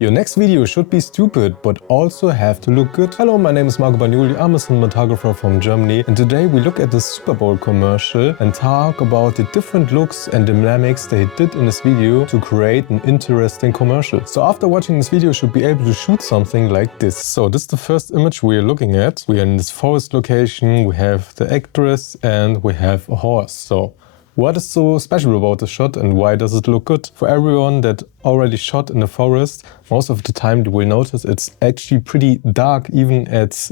Your next video should be stupid, but also have to look good. Hello, my name is Marco Bagnoli, I'm a cinematographer from Germany, and today we look at the Super Bowl commercial and talk about the different looks and dynamics they did in this video to create an interesting commercial. So after watching this video, you should be able to shoot something like this. So this is the first image we are looking at. We are in this forest location, we have the actress and we have a horse. So what is so special about the shot and why does it look good? For everyone that already shot in the forest, most of the time you will notice it's actually pretty dark even at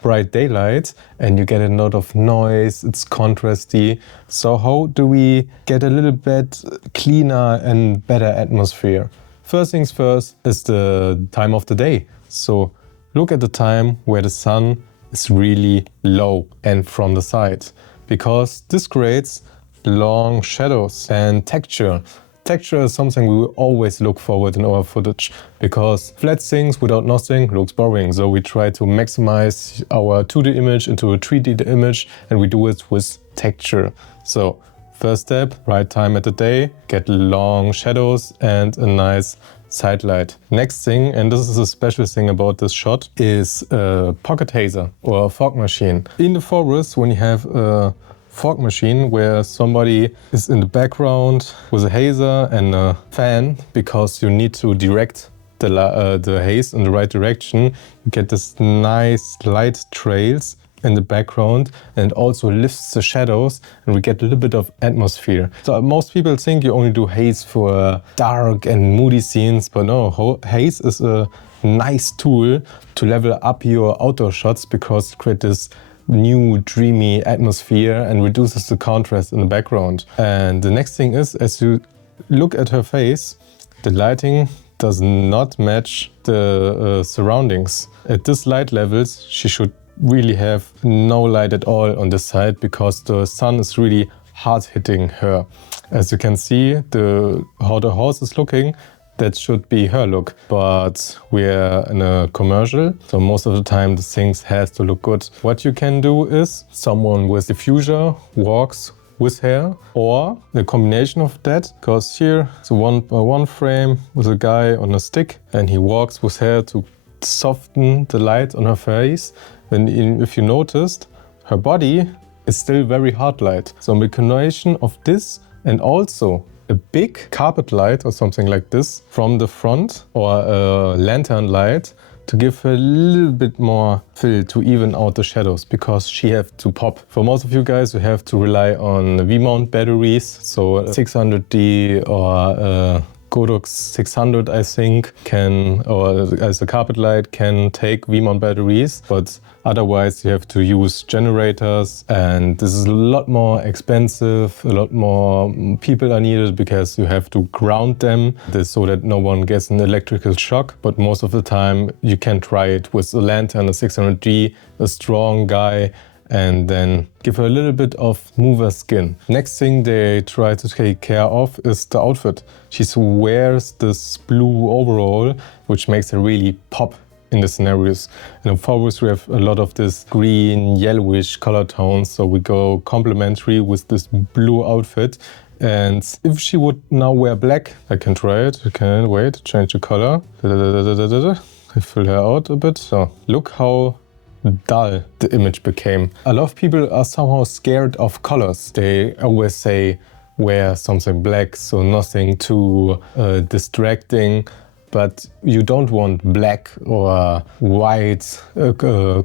bright daylight, and you get a lot of noise, it's contrasty. So how do we get a little bit cleaner and better atmosphere? First things first is the time of the day. So look at the time where the sun is really low and from the side, because this creates long shadows and texture. Texture is something we will always look forward in our footage, because flat things without nothing looks boring. So we try to maximize our 2D image into a 3D image, and we do it with texture. So first step, right time at the day, get long shadows and a nice side light. Next thing, and this is a special thing about this shot, is a pocket hazer or a fog machine. In the forest, when you have a fog machine where somebody is in the background with a hazer and a fan, because you need to direct the haze in the right direction, you get this nice light trails in the background and also lifts the shadows, and we get a little bit of atmosphere. So most people think you only do haze for dark and moody scenes, but no, haze is a nice tool to level up your outdoor shots, because it creates this new dreamy atmosphere and reduces the contrast in the background. And the next thing is, as you look at her face, the lighting does not match the surroundings. At this light levels, she should really have no light at all on this side, because the sun is really hard hitting her. As you can see, how the horse is looking, that should be her look, but we're in a commercial, so most of the time the things has to look good. What you can do is someone with diffuser walks with hair, or the combination of that, because here it's a 1x1 frame with a guy on a stick and he walks with hair to soften the light on her face. And if you noticed, her body is still very hard light. So a combination of this and also a big carpet light or something like this from the front, or a lantern light, to give her a little bit more fill to even out the shadows, because she have to pop. For most of you guys, you have to rely on V-mount batteries, so 600D or Godox 600, I think, can, or as a carpet light, can take V-mount batteries, but otherwise you have to use generators, and this is a lot more expensive, a lot more people are needed, because you have to ground them so that no one gets an electrical shock. But most of the time you can try it with a lantern, a 600D, a strong guy, and then give her a little bit of smoother skin. Next thing they try to take care of is the outfit. She wears this blue overall, which makes her really pop in the scenarios. And in forest we have a lot of this green, yellowish color tones, so we go complementary with this blue outfit. And if she would now wear black, I can try it. Okay, wait, change the color. I fill her out a bit. So look how dull the image became. A lot of people are somehow scared of colors. They always say wear something black, so nothing too distracting. But you don't want black or white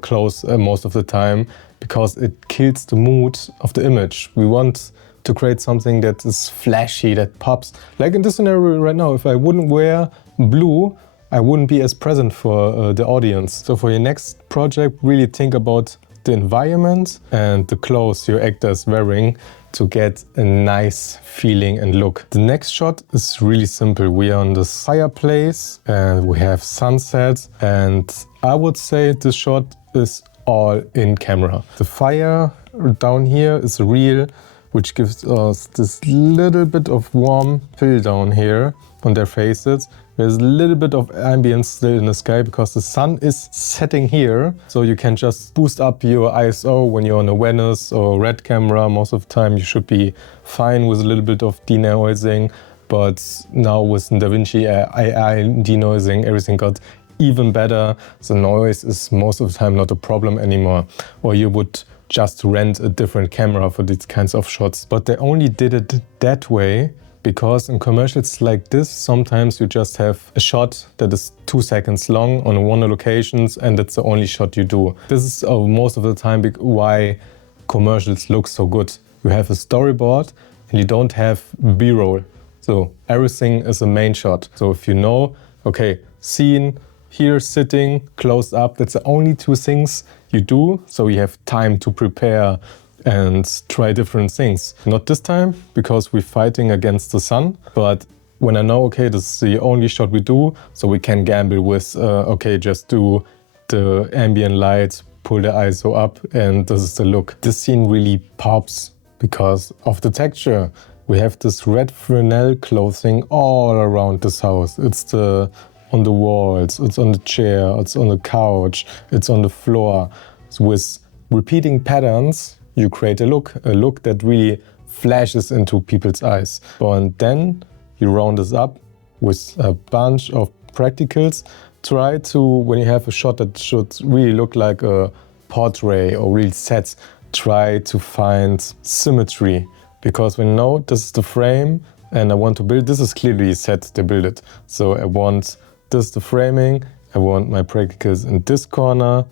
clothes most of the time, because it kills the mood of the image. We want to create something that is flashy, that pops. Like in this scenario right now, if I wouldn't wear blue, I wouldn't be as present for the audience. So for your next project, really think about the environment and the clothes your actor is wearing to get a nice feeling and look. The next shot is really simple. We are on this fireplace and we have sunset, and I would say this shot is all in camera. The fire down here is real, which gives us this little bit of warm fill down here on their faces. There's a little bit of ambience still in the sky, because the sun is setting here. So you can just boost up your ISO when you're on a Venice or red camera. Most of the time you should be fine with a little bit of denoising. but now with DaVinci AI denoising, everything got even better. The noise is most of the time not a problem anymore. Or you would just rent a different camera for these kinds of shots. But they only did it that way because in commercials like this, sometimes you just have a shot that is 2 seconds long on one locations, and that's the only shot you do. This is most of the time why commercials look so good. You have a storyboard and you don't have B-roll. So everything is a main shot. So if you know, okay, scene, here sitting, close up, that's the only 2 things you do. So you have time to prepare and try different things. Not this time, because we're fighting against the sun, but when I know, okay, this is the only shot we do, so we can gamble with, okay, just do the ambient light, pull the ISO up, and this is the look. This scene really pops because of the texture. We have this red Fresnel clothing all around this house. It's on the walls, it's on the chair, it's on the couch, it's on the floor. So with repeating patterns, you create a look that really flashes into people's eyes. And then you round this up with a bunch of practicals. Try to, when you have a shot that should really look like a portrait or real sets, try to find symmetry. Because when you know this is the frame and I want to build, this is clearly set, they build it. So I want this the framing, I want my practicals in this corner,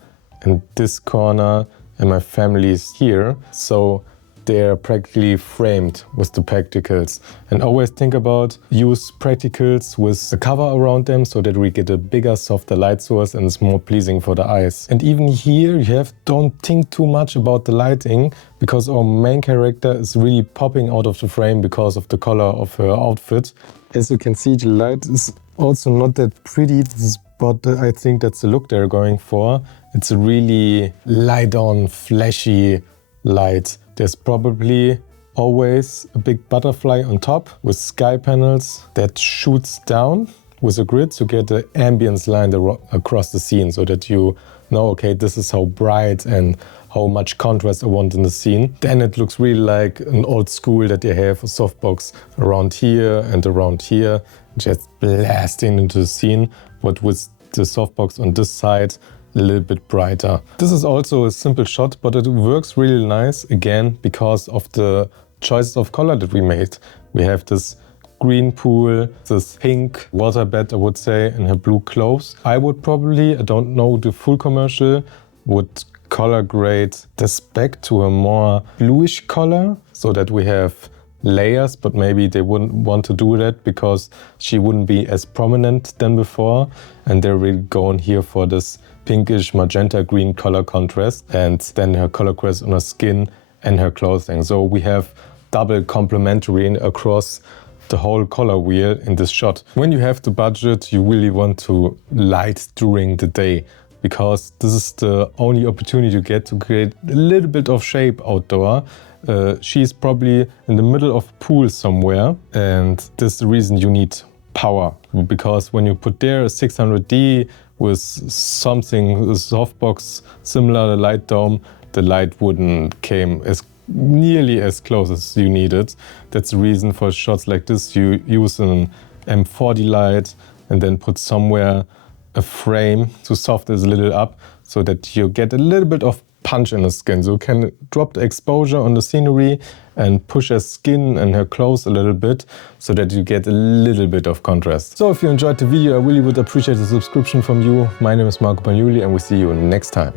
and my family is here. So they're practically framed with the practicals. And always think about use practicals with a cover around them so that we get a bigger, softer light source and it's more pleasing for the eyes. And even here don't think too much about the lighting because our main character is really popping out of the frame because of the color of her outfit. As you can see, the light is also not that pretty, but I think that's the look they're going for. It's a really light-on, flashy light. There's probably always a big butterfly on top with sky panels that shoots down with a grid to get the ambience line across the scene so that you know, okay, this is how bright and how much contrast I want in the scene. Then it looks really like an old school that they have a softbox around here and around here, just blasting into the scene, but with the softbox on this side a little bit brighter. This is also a simple shot, but it works really nice, again, because of the choices of color that we made. We have this green pool, this pink waterbed, I would say, and her blue clothes. I would probably, I don't know the full commercial, would color grade this back to a more bluish color so that we have layers, but maybe they wouldn't want to do that because she wouldn't be as prominent than before. And they're really going here for this pinkish magenta green color contrast, and then her color contrast on her skin and her clothing. So we have double complementary across the whole color wheel in this shot. When you have the budget, you really want to light during the day because this is the only opportunity you get to create a little bit of shape outdoor. She's probably in the middle of a pool somewhere, and this is the reason you need power, because when you put there a 600D with something, a softbox similar to light dome, the light wouldn't came as nearly as close as you needed. That's the reason for shots like this you use an M40 light and then put somewhere a frame to soften this a little up so that you get a little bit of punch in the skin. So you can drop the exposure on the scenery and push her skin and her clothes a little bit so that you get a little bit of contrast. So if you enjoyed the video, I really would appreciate a subscription from you. My name is Marco Bagnoli and we see you next time.